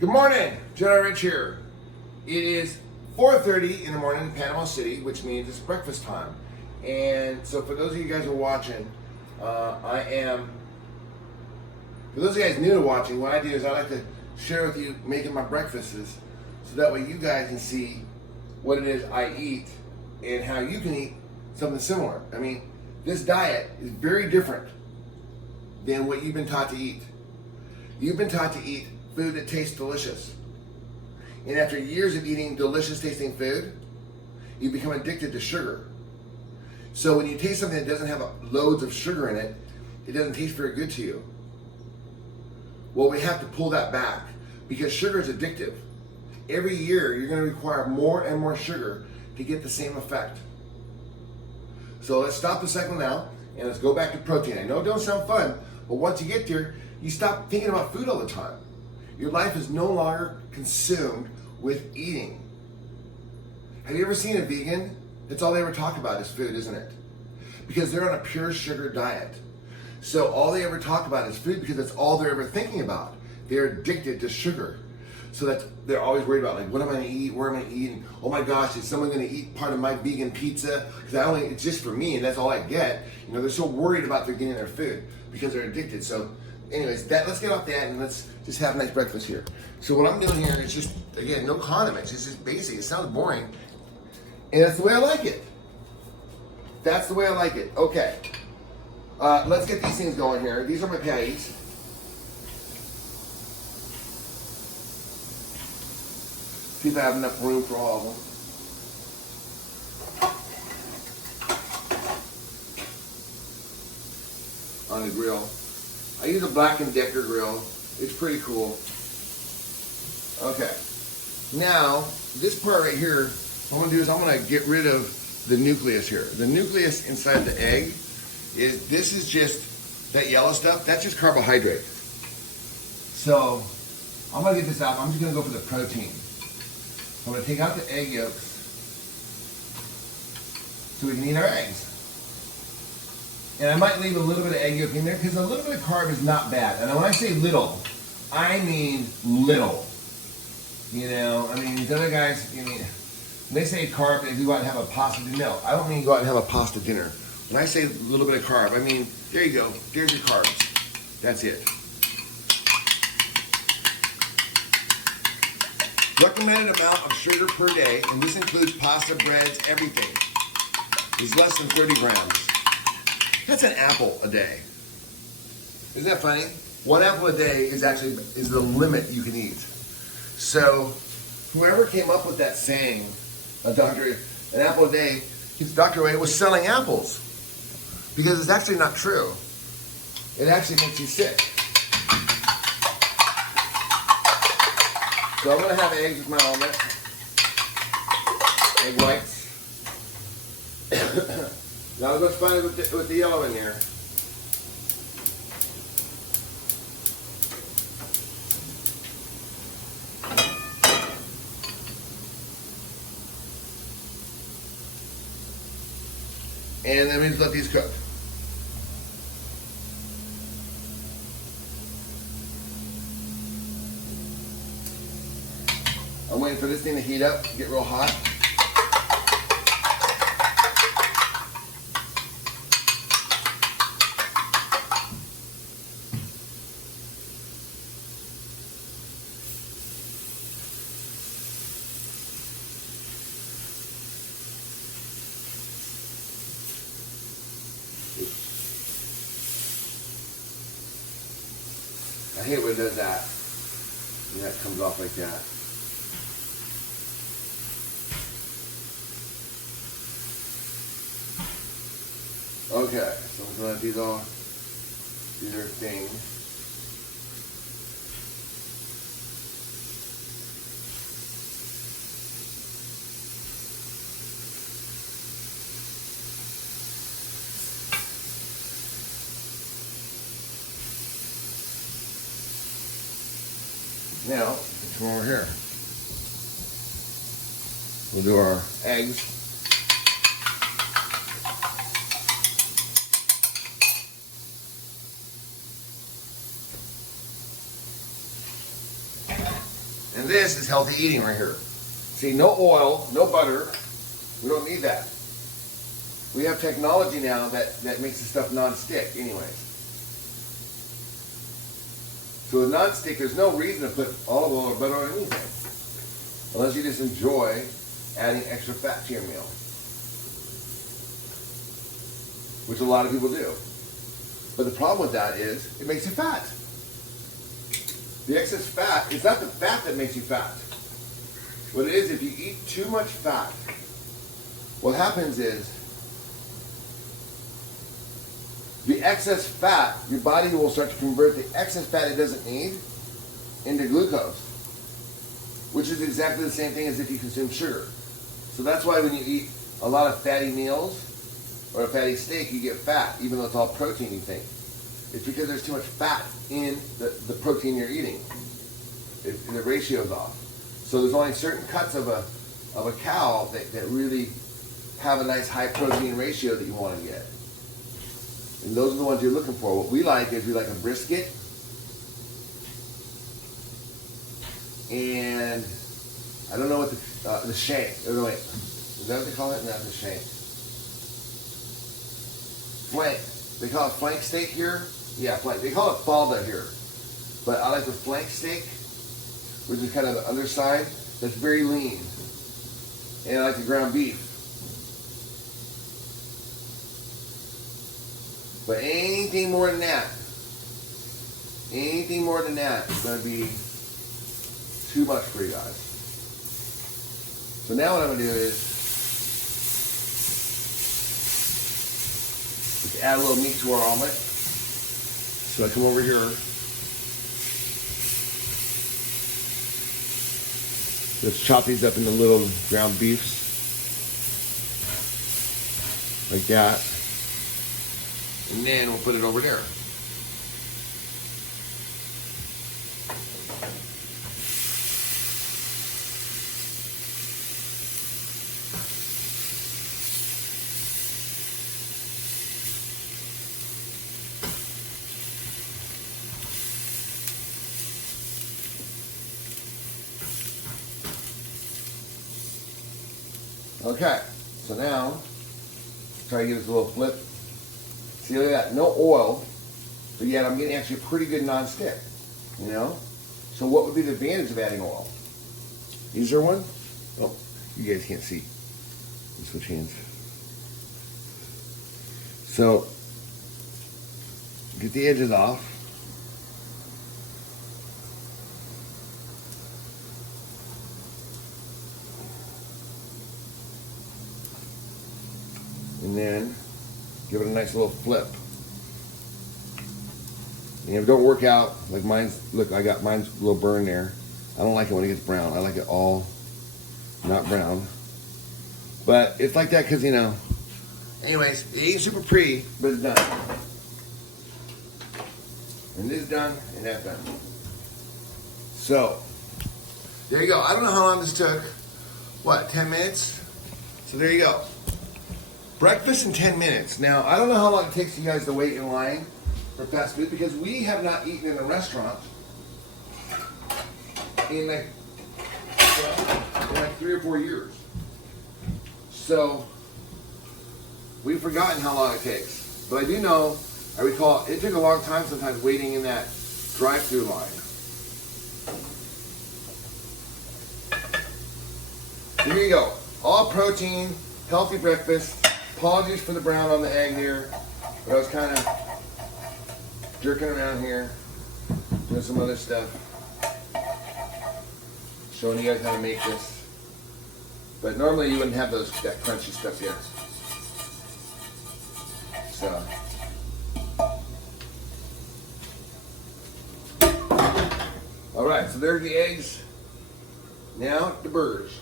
Good morning, Jedi Rich here. It is 4:30 in the morning in Panama City, which means it's breakfast time. And so for those of you guys who are watching, for those of you guys new to watching, what I do is I like to share with you making my breakfasts so that way you guys can see what it is I eat and how you can eat something similar. I mean, this diet is very different than what you've been taught to eat. You've been taught to eat food that tastes delicious. And after years of eating delicious tasting food, you become addicted to sugar. So when you taste something that doesn't have loads of sugar in it, it doesn't taste very good to you. Well, we have to pull that back because sugar is addictive. Every year, you're going to require more and more sugar to get the same effect. So let's stop a second now and let's go back to protein. I know it don't sound fun, but once you get there, you stop thinking about food all the time. Your life is no longer consumed with eating. Have you ever seen a vegan? That's all they ever talk about is food, isn't it? Because they're on a pure sugar diet. So all they ever talk about is food because that's all they're ever thinking about. They're addicted to sugar. So they're always worried about, like, what am I gonna eat? Where am I gonna eat? And, oh my gosh, is someone gonna eat part of my vegan pizza? Because it's just for me and that's all I get. You know, they're so worried about they're getting their food because they're addicted. So anyways, let's get off that and let's just have a nice breakfast here. So what I'm doing here is just, again, no condiments. It's just basic. It sounds boring. And that's the way I like it. That's the way I like it. Okay. Let's get these things going here. These are my patties. See if I have enough room for all of them. On the grill. I use a Black & Decker grill. It's pretty cool. Okay. Now, this part right here, what I'm going to do is I'm going to get rid of the nucleus here. The nucleus inside the egg this is just that yellow stuff. That's just carbohydrate. So, I'm going to get this out. I'm just going to go for the protein. I'm going to take out the egg yolks so we can eat our eggs. And I might leave a little bit of egg yolk in there because a little bit of carb is not bad. And when I say little, I mean little. You know, I mean, these other guys, when they say carb, they go out and have a pasta dinner. No, I don't mean go out and have a pasta dinner. When I say a little bit of carb, I mean, there you go. There's your carbs. That's it. Recommended amount of sugar per day, and this includes pasta, breads, everything, is less than 30 grams. That's an apple a day. Isn't that funny? One apple a day is the limit you can eat. So whoever came up with that saying, an apple a day, Dr. Ray was selling apples. Because it's actually not true. It actually makes you sick. So I'm going to have eggs with my omelet. Egg whites. Now what's funny with the yellow in here. And then we just let these cook. I'm waiting for this thing to heat up, get real hot. I hate when it does that. And that comes off like that. Okay, so I'm gonna let these are things. Now, come over here. We'll do our eggs. this is healthy eating right here. See, no oil, no butter. We don't need that. We have technology now that makes the stuff non-stick anyways. So with non-stick, there's no reason to put olive oil or butter on anything. Unless you just enjoy adding extra fat to your meal. Which a lot of people do. But the problem with that is, it makes you fat. The excess fat, it's not the fat that makes you fat. What it is, if you eat too much fat, what happens is, the excess fat, your body will start to convert the excess fat it doesn't need into glucose, which is exactly the same thing as if you consume sugar. So that's why when you eat a lot of fatty meals or a fatty steak, you get fat, even though it's all protein you think. It's because there's too much fat in the protein you're eating. The ratio's off. So there's only certain cuts of a cow that really have a nice high protein ratio that you want to get. And those are the ones you're looking for. What we like is we like a brisket. And I don't know what the shank. Oh, no, wait. Is that what they call it? No, the shank. Flank. They call it flank steak here. Yeah, flank. They call it falda here. But I like the flank steak, which is kind of the underside. That's very lean. And I like the ground beef. But anything more than that is going to be too much for you guys. So now what I'm going to do is just add a little meat to our omelet. So I come over here. Let's chop these up into little ground beefs. Like that. And then we'll put it over there. Okay, so now, try to give this a little flip. See, look at that, no oil, but yet I'm getting actually a pretty good non-stick, you know? So what would be the advantage of adding oil? Is there one? Oh, you guys can't see. Let's switch hands. So, get the edges off. And then give it a nice little flip. And if it don't work out, like mine's, look, I got mine's a little burn there. I don't like it when it gets brown. I like it all not brown. But it's like that because, you know, anyways, it ain't super pretty, but it's done. And this is done, and that's done. So, there you go. I don't know how long this took. What, 10 minutes? So there you go. Breakfast in 10 minutes. Now, I don't know how long it takes you guys to wait in line for fast food because we have not eaten in a restaurant in like 3 or 4 years. So, we've forgotten how long it takes. But I do know, I recall, it took a long time sometimes waiting in that drive-through line. So here you go. All protein, healthy breakfast. Apologies for the brown on the egg here, but I was kind of jerking around here, doing some other stuff, showing you guys how to make this. But normally you wouldn't have that crunchy stuff yet. So, all right. So there's the eggs. Now the burgers.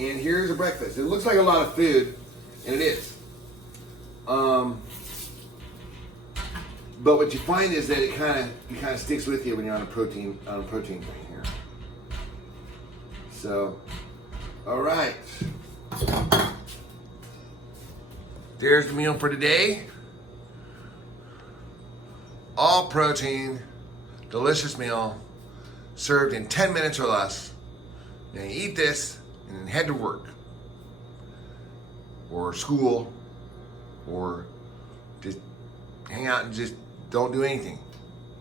And here's a breakfast. It looks like a lot of food. And it is. But what you find is that it kind of sticks with you when you're on a protein thing here. So, all right. There's the meal for today. All protein, delicious meal. served in 10 minutes or less. Then you eat this and then head to work or school or just hang out and just don't do anything.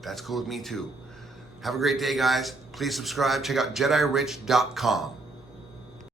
That's cool with me too. Have a great day, guys. Please subscribe. Check out JediRich.com.